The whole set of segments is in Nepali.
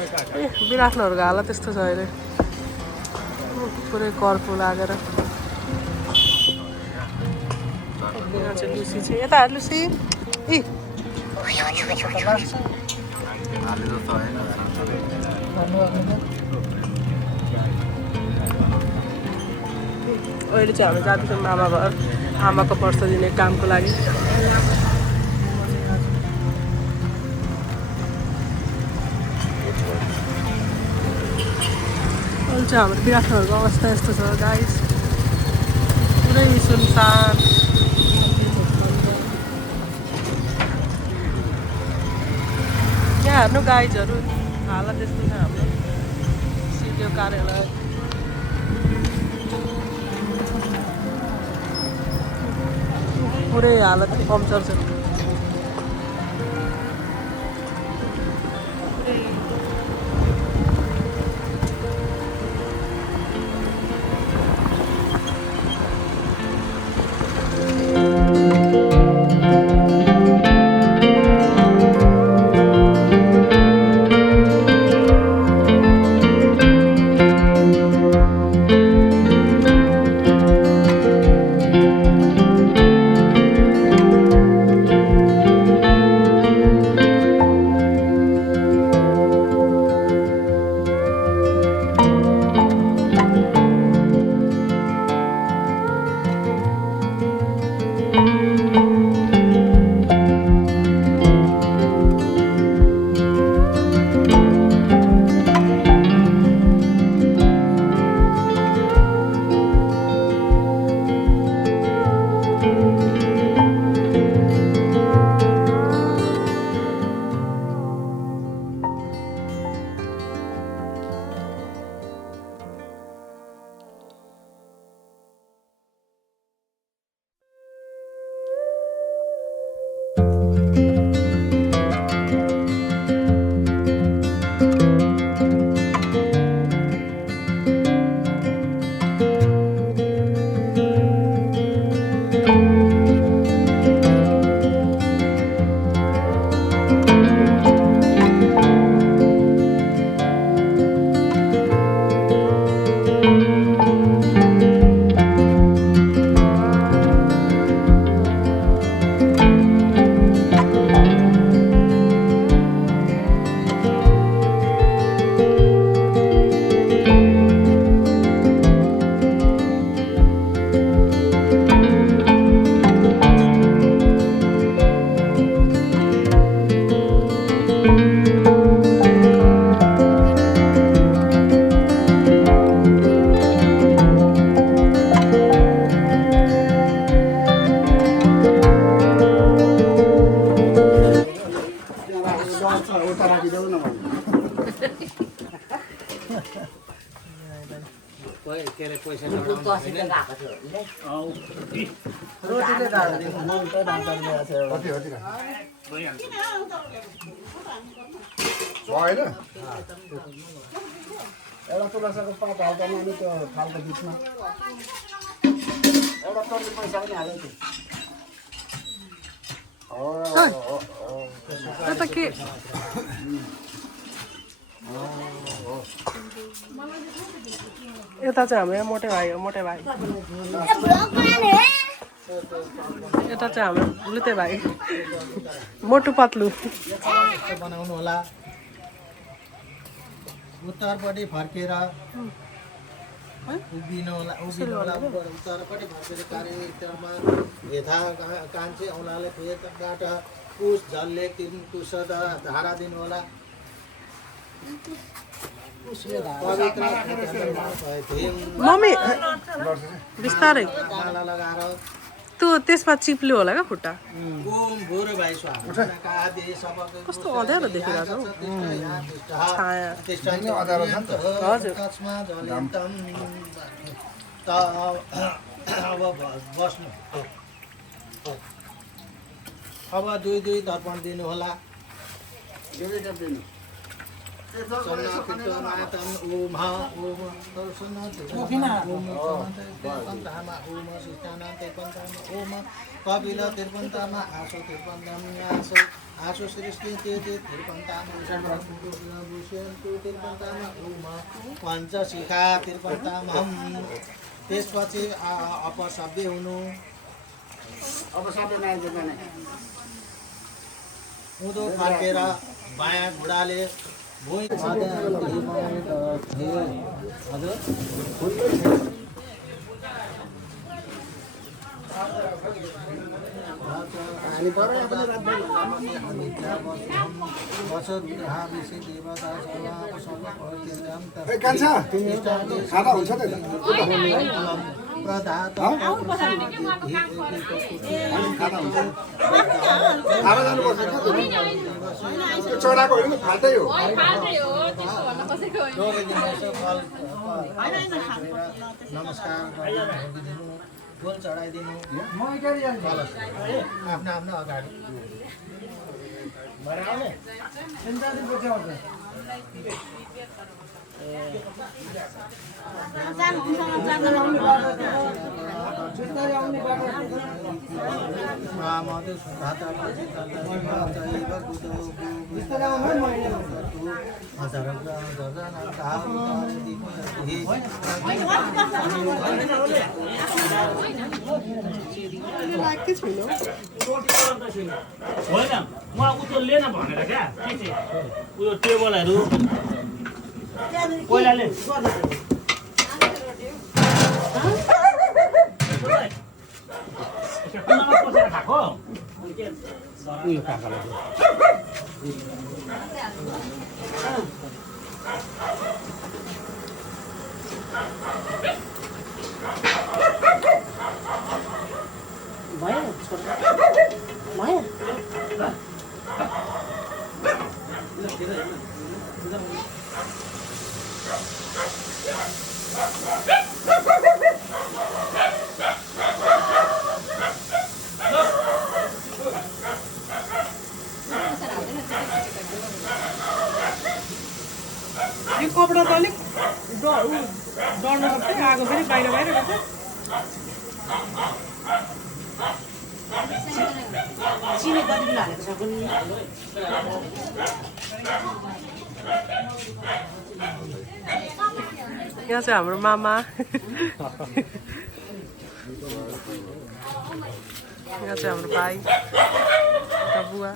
विराटनहरूको हालत त्यस्तो छ अहिले पुरै कर्फु लागेर लुसी चाहिँ यता लुसी अहिले चाहिँ हामी जाँदैछौँ मामा घर आमाको वर्ष दिने कामको लागि अहिले चाहिँ हाम्रो विराटनहरूको अवस्था यस्तो छ गाइस पुरै सुनसान यहाँ हेर्नु गाइजहरू हालत यस्तो छ हाम्रो सिडिओ कार्यालय पुरै हालत पम्चर छ एउटा तुलसीको पात हाल्दा नि त्यो थालको बिचमा एउटा टर्ली पैसा पनि हाल्यो त्यो के यता चाहिँ हाम्रो मोटे भाइ हो मोटे भाइ यता चाहिँ हाम्रो लुते भाइ मोटु पत्लु बनाउनु होला उत्तरपट्टि फर्केर उभिनु होला उत्तरपट्टि फर्केर कार्यक्रममा यथा कान्छे औँलाले फेदबाट कुश जलले कुश धारा दिनु होला मम्मी बिस्तारै माला लगाएर त्यो त्यसमा चिप्ल्यो होला क्या खुट्टा ओम भूर भाइ स्वाहा कस्तो अँध्यारो देखिरहेको छ हौ छाया हजुर अब बस्नु अब दुई दर्पण दिनु होला कपिल तिर्पन्तमा आसो तिर्पन्तम आसो आशु सृष्टि तेजे तिरपन्तामा भूषन्तु तिरपन्तामा उम पञ्चशिखा तिरपन्तामा त्यसपछि अपशब्द हुनु उँधो फर्केर बायाँ घुँडाले भुइँ चराको होइन फाल्टै हो नमस्कार गोल चढाइदिनु आफ्नो आफ्नो अगाडि होइन म उतो लिएन भनेर क्या के चाहिँ उयो टेबलहरू पहिला ले पसेर खाएको उयो काकालाई यो कपडा त अलिक डढ्न सक्छ आगो फेरि बाहिर बाहिर गर्छ चिनी कति किलो हालेको छ कुनै यहाँ चाहिँ हाम्रो मामा यहाँ चाहिँ हाम्रो भाइ बुवा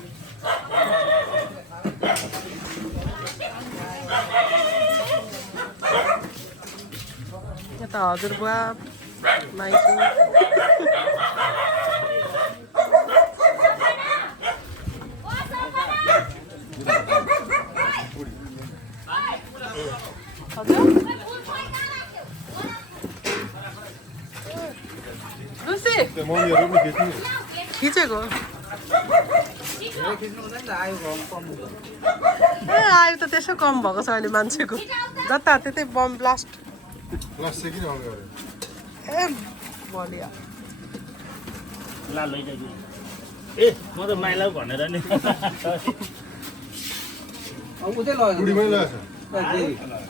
यता हजुरबुवा माइजू लुसी खिचेको ए आयो त त्यसो कम भएको छ अहिले मान्छेको जता त्यतै बम ब्लास्ट ए बलिया ला लैजाऊ ए म त माइला भनेर नि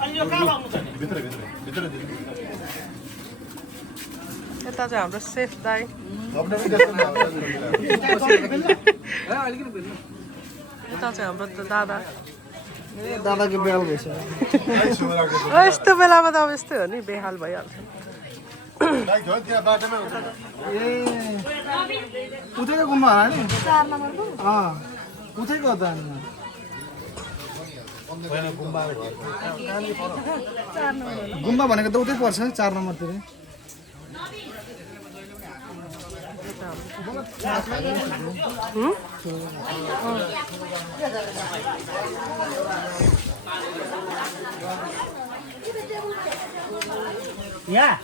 अनि यो कहाँ लाउनु छ नि यता चाहिँ हाम्रो सेफ दाई यता चाहिँ हाम्रो दादा दादाको बेल भएछ यस्तो बेलामा त अब यस्तै हो नि बेहाल भइहाल्छ उतैको गुम्बा होला नि उतैको हो त गुम्बा भनेको त उतै पर्छ 4 नम्बरतिर यहाँ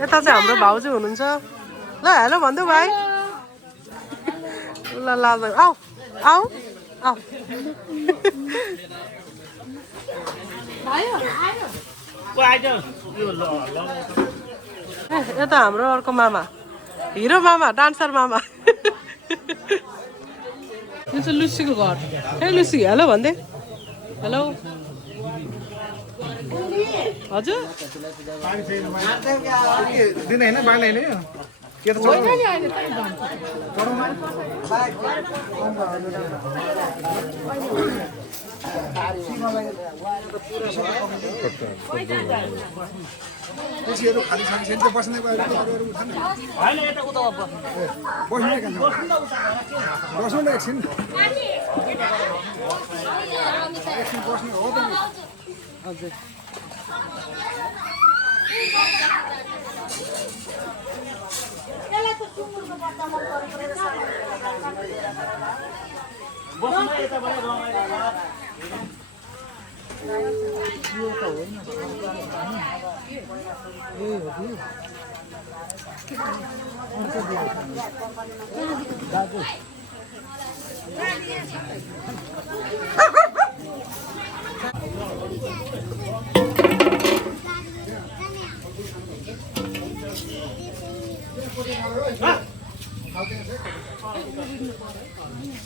यता चाहिँ हाम्रो भाउजू हुनुहुन्छ ल हेलो भन्दै भाइ ल ल आऊ आऊ आऊ यता हाम्रो अर्को मामा हिरो मामा डान्सर मामा यो चाहिँ लुसीको घर हे लुसी हेलो भन्दै हेलो हजुर दिने होइन बाँड्ने होइन यो? के त होइन नि अहिले त कुर्सीहरू खाली छ भने त बस्ने भयो अरूहरू उठाउनु होइन यता उता बस्नु बस्नु एकछिन बस्नु न एकछिन बस्नु हो त नि हजुर बस्नु यताबाट रमाइलो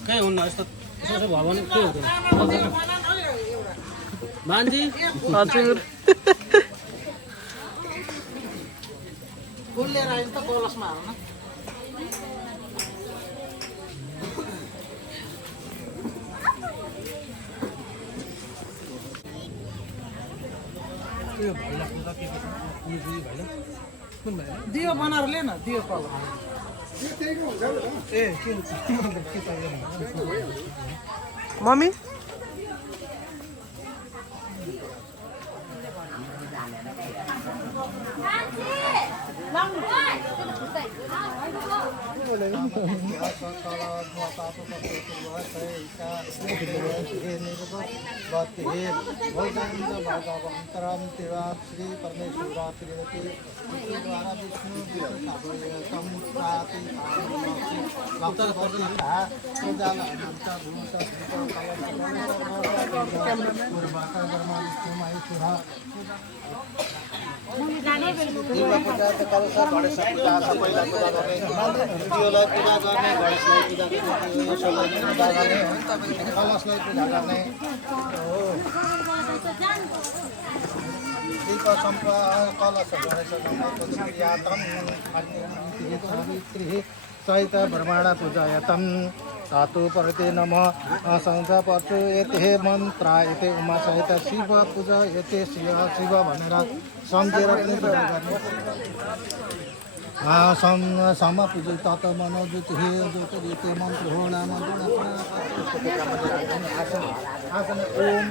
कहीँ हुन्न यस्तो यसो भयो भने के हुँदैन मान्छे हजुर फुल लिएर आयो त कलसमा हाल्नु दियो बनाएर ले न दियो कल ए के हुन्छ मम्मी श्री परमेश्वरात्रि द्वारा विष्णु सहित ब्रह्मांड पूजायतम सातु परते नमः संसा पर्चु एते मन्त्र एते उमा सहित शिव पूजा एते शिव भनेर सम्झेर पनि पूजा गर्ने सम पूजित तत मनोजुत हे ज्योतिर्युते मन्त्र हो नाम आसन ओम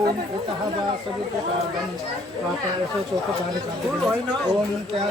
ओम इतः वासविते पादं पापयसो चोख पानी ओम त्या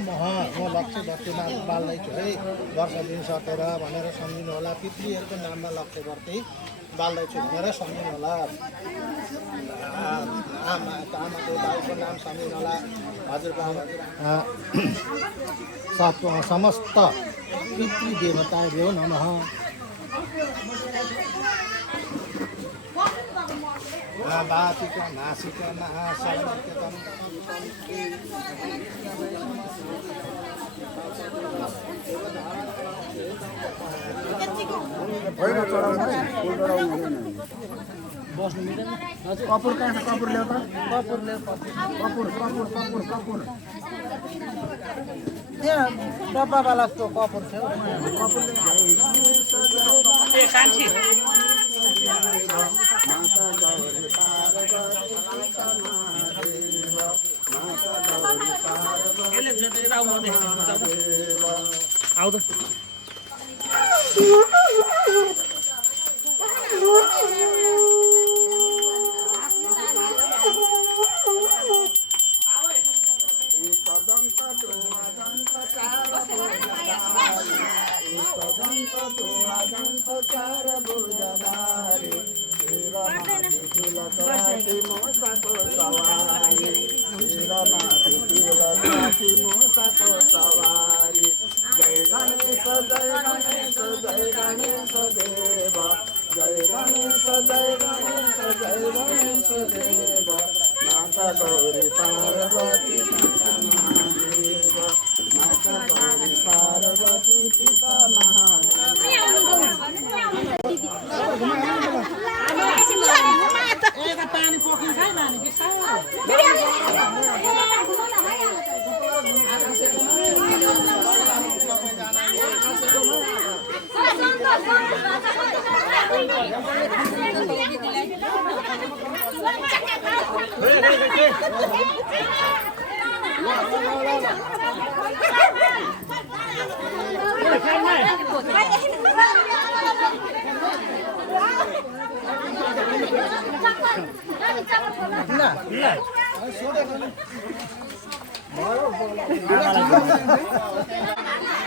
म लक्ष्य बस्तीमा बाल्दैछु है वर्ष दिन सकेर भनेर सम्झिनु होला पितृहरूको नाममा लक्ष्य बस्ती बाल्दैछु भनेर सम्झिनु होला आमाको बाबुको नाम सम्झिनु होला हजुरबाबा समस्त पितृदेवताभ्यो नमः बातिका नासिका महासर्वत्यतम कपुर कहाँ छ कपुर ल्याउ त कपुर ल्याउ कपुर कपुर कपुर कपुर त्यहाँ डब्बावाला त्यो कपुर थियो कपुर ए कान्छी आउ त कदम मुसाको सवारी तिरमाथि तिरमाथि मुसाको सवारी जय गणेश जय गणेश जय गणेश देव जय गणेश जय गणेश जय गणेश देव माता गौरी पार्वती पिता महादेव माता गौरी पार्वती पिता पानी पोखिन्छ है नानी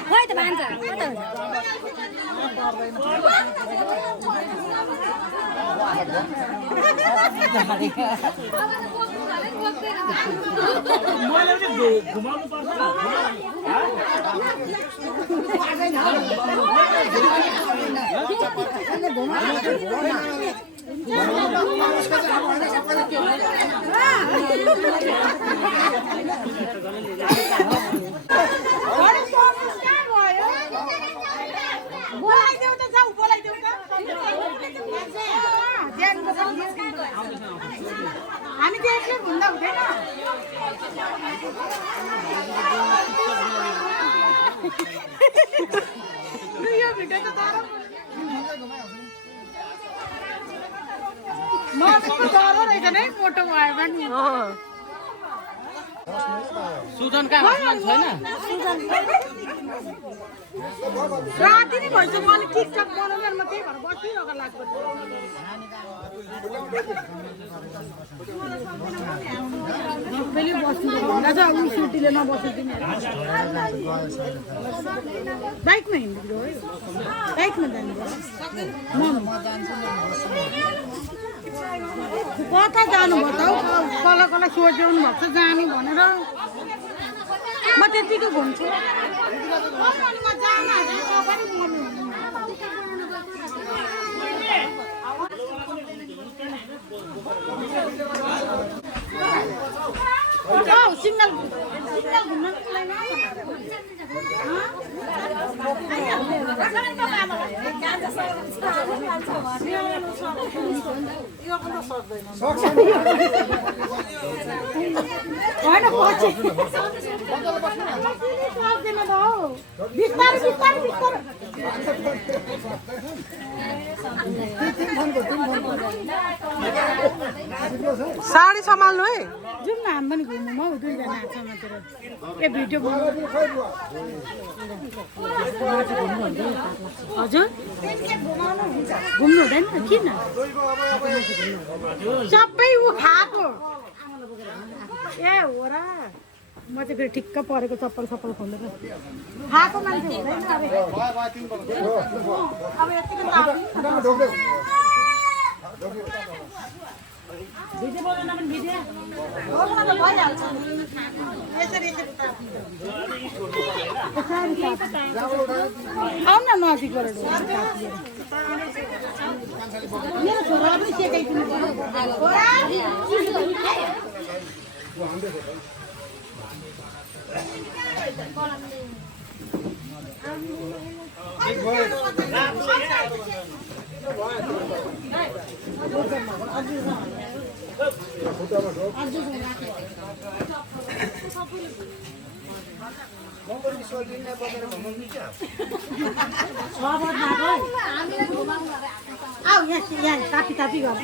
Why the band? घुमाउनु पर्छ हामी त्यसले भन्दा हुँदैन यो भिडियो त तर मको डर रहेछ नि मोटो भयो भने सुजनका हस्बेन्ड छैन राति नै भइसक्यो मैले टिकटक बनाउन म त्यही भएर बसिरहेको लाग्छ फेरि बस्नु भन्दा चाहिँ अब सुटीले नबस्नु तिमी बाइकमा हिँड्नु है बाइकमा जानु कता जानु भयो त कसलाई कसलाई सोध्याउनु भएको छ जाने भनेर म त्यतिकै घुम्छु सिग्नल घुम्नको लागि होइन पछि सक्दैन त हौ बिस्तारै बिस्तारै बिस्तारै साडी सम्हाल्नु है जाउँ न हामी पनि घुम्नु हौ दुईजना आएको मात्र ए भिडियो हजुर घुम्नु हुँदैन किन सबै ऊ खाएको ए हो र म चाहिँ फेरि ठिक्क परेको चप्पल सप्पल खोलेर खाएको मान्छे हुँदैन अब यतिको भिडियो बनाउन पनि भिडियो बनाउन त भइहाल्छ यसरी यसरी आउन न नजिकबाट मेरो छोरालाई पनि सिकाइदिनु आऊ यहाँ कापी कापी गर